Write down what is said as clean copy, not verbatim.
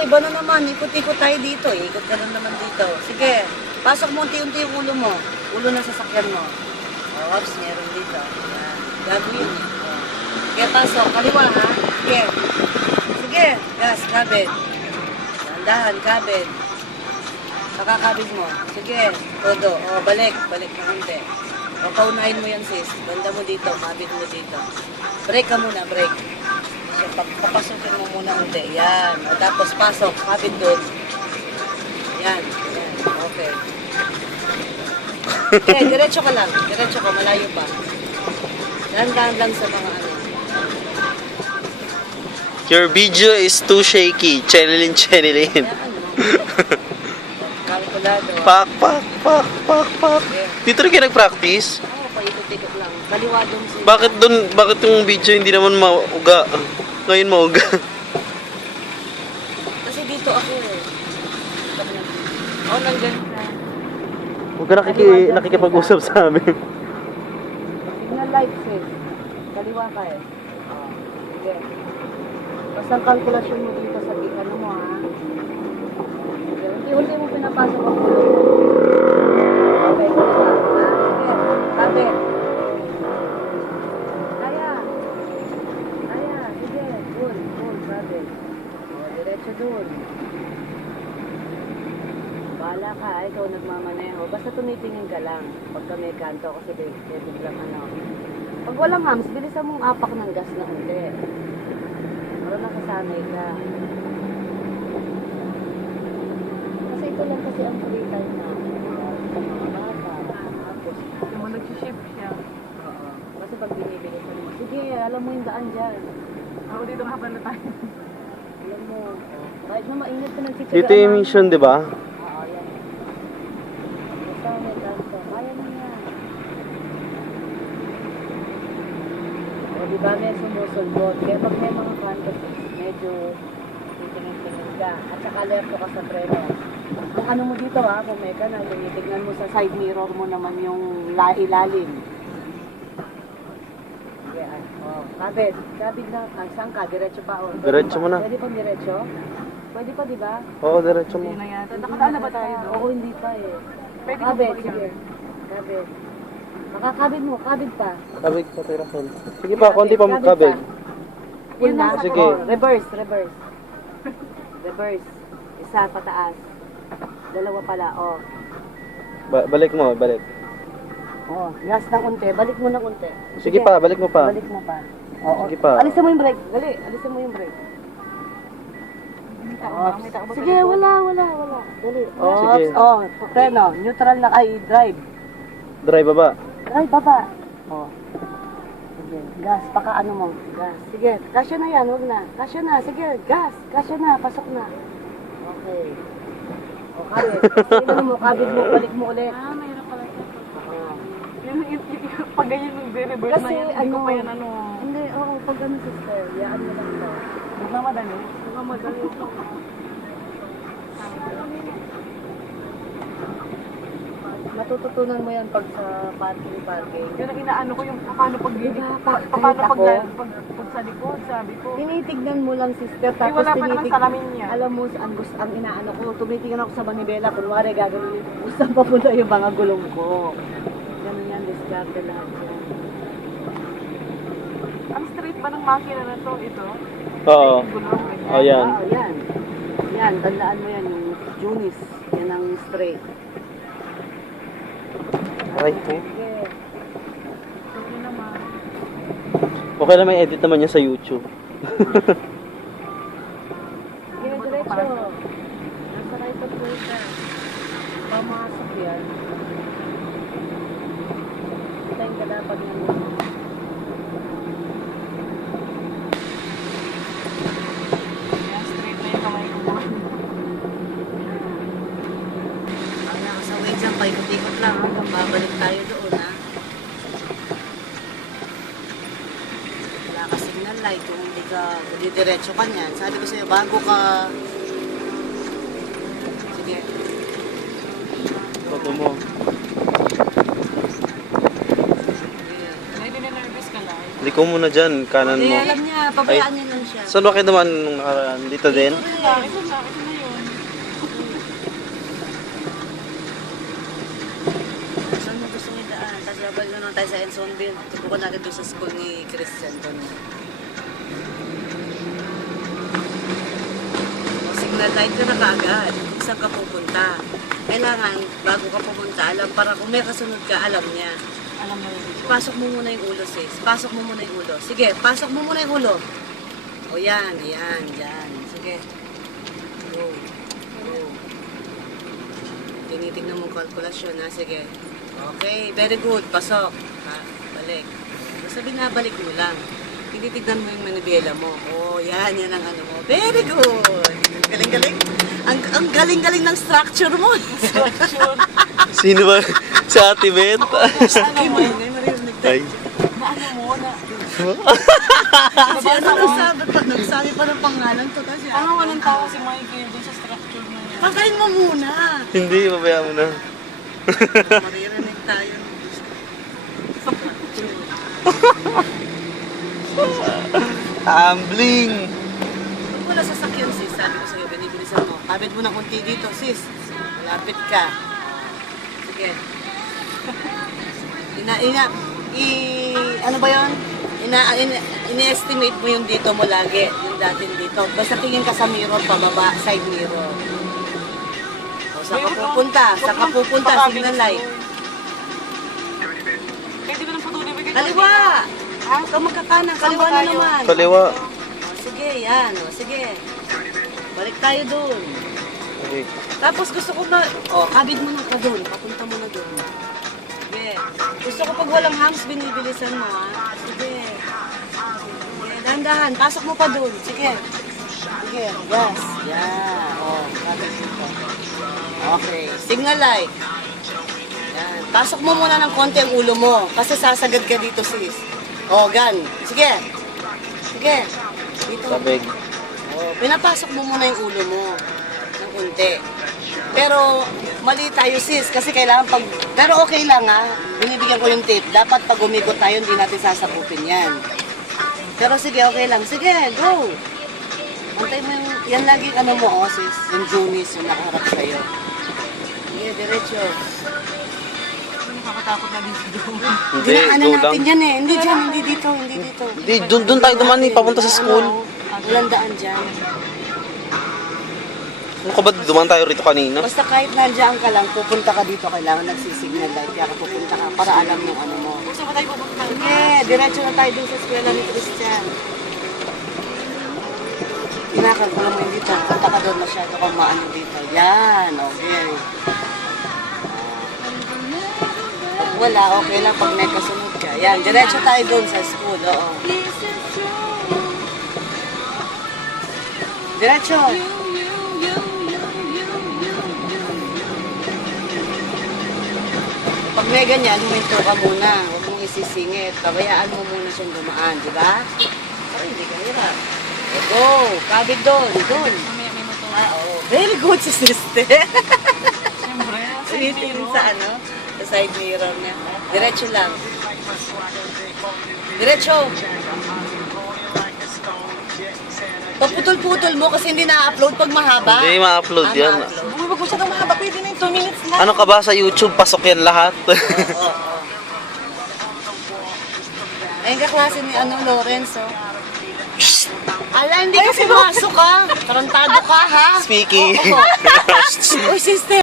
iba na naman. Ikot-ikot tayo dito. Ikot ka na naman dito. Sige, pasok mo unti-unti yung ulo mo. Ulo ng sasakyan mo. Oops, meron dito. Yan. Gagawin. Sige, pasok. Kaliwa ha. Sige. Sige. Gas, kabit. Dahan, kabit. Pakakabit mo. Sige. Todo. O, balik. Balik na konti. O, paunahin mo yan sis. Banda mo dito. Kabit mo dito. Break ka muna. Break. So, papasukin mo muna unti. Yan. O, tapos pasok. Kabit doon. Yan. Yan. Okay. Okay, diretso ka lang. Diretso ka. Malayo pa. Dahan-dahan lang sa mga ano. Your video is too shaky. Channelin. Yan, ano. Kalkulado. Pak. Dito rin kayo nag-practice? Oo, paikot-ikot lang. Kaliwa doon si... Bakit yung video hindi naman mauga? Ngayon mauga. Kasi dito ako eh. Oo, nandyan na. Huwag ka nakikipag-usap sa amin. Signal light sis. Kaliwa ka eh. Oo. Sige. Basta ang kalkulasyon mo dito sa ano mo ha. Sige. Unti-unti mo pinapasok ang ulo mo. Okay, kaliwa. Sige. Sabi. Kaya. Sige. Doon. Sabi. O, diretso doon. Bahala ka, ikaw nagmamaneho. Basta tumitingin ka lang. Pagka may kanto kasi biglang ano. Pag walang hams, bilisan mong apak ng gas na uli. Para nakasanay ka. Kasi ito lang kasi ang free time na. Sa mga bata. Tapos, Yung mga nag-shift siya. oo. Kasi pag binibigay ka naman, sige, alam mo yung daan dyan. Ako dito habang na tayo. Alam mo. Kahit na mainit ka nagtitigaan. Dito yung mission, di ba? Oo, yan. Basta may kanto. Kaya mo yan. O, di ba may sumusulbot? Kaya pag may mga kanto, medyo titingin-tingin ka. At saka alerto ka sa preno. Ang ano mo dito ha, kung may ka na, tinitignan mo sa side mirror mo naman yung ilalim. Yan. O, kabit. Kabit na. Saan ka? Diretso pa. O, Diretso mo na. Pwede pang diretso? Pwede pa, di ba? Oo, diretso mo. Hindi na yata. Nakadaan na ba tayo doon? Oo, hindi pa eh. Pwede Kabit, ka sige. Kabit. Makakabit mo, kabit pa. Kabig sa Tirasol. Sige pa, konti pa kabig. Yun na. Sige. Oh, reverse. Reverse. Isa pataas. Dalawa pala, oh. Balik mo, balik. Oh, gas ng unti. Balik mo ng unti. Sige pa, balik mo pa. Balik mo pa. Oo. Sige pa. Alisin mo yung brake. Dali, alisin mo yung brake. Oh, sige, wala. Dali. Oh, Sige. oh, preno. Neutral na, ay, drive. Drive baba. Drive, baba. Oh. Sige, gas. Paka ano mo. Gas. Sige, kasya na yan, huwag na. Kasya na, sige, gas. Kasya na, pasok na. Okay. O, kabit. Sige mo, kabit mo, balik mo ulit. Ah, mayroon pala ito. Oo. Pag ganyan yung reverse Kasi na yan, hindi ko ano, pa yan ano. Hindi, oo, pag ano sister, yaan mo lang to. Nagmamadali. Nagmamadali ito. Matututunan mo yan pag sa parking. Yun ang inaano ko yung paano pag Diba, paano kahit pag ako, pag sa likod, sabi ko. tinitignan mo lang sister, tapos wala pa naman salamin niya. alam mo, ang inaano ko, tumitingnan ako sa manibela, kunwari gagawin, saan papunta yung mga gulong ko. Ganun yan, diskarte lahat yan. Ang straight ba ng makina na to, ito? Oo. Gulong, ganyan. Oh, yan. Oo, yan. Yan, tandaan mo yan, yung Junis, yan ang straight. Right po. Sige. Okay naman. Okay lang, may edit naman yan sa YouTube. Sige, diretso. Nasa right of way ka. Pamasok yan. Tayo ka dapat yan. Yan, straight na yung kamay ko. Ang nakasaway dyan, paikot-ikot lang hanggang babalik tayo doon ha. Wala ka signal light kung hindi ka didiretso ka niyan. Sabi ko sa'yo, bago ka... Sige. Toto mo. Hindi na nervous ka lang. Liko muna dyan, kanan Hindi, mo. alam niya, pabayaan niya lang siya. siya. Saan ba kayo naman nung nakaraan? Dito din? Laki ko na yun. Saan mo gusto mo daan? Tapos babalik na naman tayo sa Ensonville. Tutukan natin doon sa school ni Christian doon. O, signal light ka na kaagad. Kung saan ka pupunta. Kailangan, bago ka pupunta, alam, para kung may kasunod ka, alam niya. Alam mo yun. Pasok mo muna yung ulo, sis. Pasok mo muna yung ulo. Sige, pasok mo muna yung ulo. O yan, yan, yan. Sige. Go. Go. Tinitignan mong kalkulasyon, ha? Sige. Okay, very good. Pasok. Ha? Balik. Basta binabalik mo lang. Tinitignan mo yung manibela mo. O, yan, yan ang ano mo. Very good. Galing-galing. Ang galing-galing ng structure mo. Structure. Sino ba? Si Ate Beth? Ano mo? Naririnig tayo. Ay. Na ano mo na. Kasi ano nagsabi pa ng pangalan to kasi. Ano nga ng tao si Michael dun sa structure na yan? Pakain mo muna. Hindi, pabayaan mo na. Maririnig tayo. Ambling! Huwag mo na sasakyan sis, sabi ko sa'yo, binibilisan mo. Kapit mo na kunti dito sis. Malapit ka. Sige. Ano ba yun? Ini-estimate mo yung dito mo lagi, yung dating dito. Basta tingin ka sa mirror, pababa, side mirror. O, saan ka pupunta? Saan ka pupunta? Signal light. Kaya di ba nang patuloy ba kayo? Kaliwa! Huwag kang magkakanan, kaliwa na naman. Kaliwa. O, sige, yan. O, sige. Balik tayo dun. Okay. Tapos gusto ko na, kabid mo na ka dun. Papunta mo na dun. Sige. Gusto ko pag walang hams, binibilisan mo, ha? Sige. Sige, dahan-dahan. Pasok mo pa dun. Sige. Sige, yes. Yeah. O, kabid dito. Okay. Signal light. Yan. Pasok mo muna ng konti ang ulo mo. Kasi sasagad ka dito, sis. O, gan. Sige. Sige. Dito. Sabig. Oh, pinapasok mo muna yung ulo mo ng unti. Pero mali tayo sis kasi kailangan pag... Pero okay lang ha, binibigyan ko yung tip. Dapat pag umikot tayo, hindi natin sasakupin yan. Pero sige, okay lang. Sige, go! Antay mo yung... Yan lagi ano mo, sis. Yung Junis, yung nakaharap sa'yo. Sige, diretso. Nakakatakot na din sa doon. Hindi, Dinaanan go lang. natin yan eh. Hindi dyan, hindi dito, hindi dito. Hindi, doon tayo dumaan eh, papunta sa school. Walang daan dyan. Ano ka ba? Dumaan tayo rito kanina. Basta kahit nandiyan ka lang, pupunta ka dito, kailangan nagsisignal light. Kaya ka pupunta ka para alam yung ano mo. Gusto ba tayo pupunta? Sige, diretso na tayo dun sa eskwela ni Christian. Kinakalkula mo yung dito. Punta ka doon masyado kung maano dito. Yan, okay. Pag wala, okay lang pag may kasunod ka. Yan, diretso tayo doon sa school, oo. Diretso. Pag may ganyan, huminto ka muna. Huwag mong isisingit. Pabayaan mo muna siyang dumaan, di ba? Ay, hindi ka hirap. O, go! Kabig doon, doon. Mamaya may motor. Oo. Very good si sister. Siyempre. Tinitingin sa ano? Sa side mirror niya. Diretso lang. Diretso. Paputol-putol mo kasi hindi na-upload pag mahaba. Hindi, ma-upload yan. ma-upload. Uy, wag mo siya nang mahaba. Pwede na yung 2 minutes na. Ano ka ba sa YouTube? Pasok yan lahat. Oo. Ayun ka klase ni Lorenzo. Ala, hindi kasi masok ka. Tarantado ka, ha? Speaking. Uy, sister.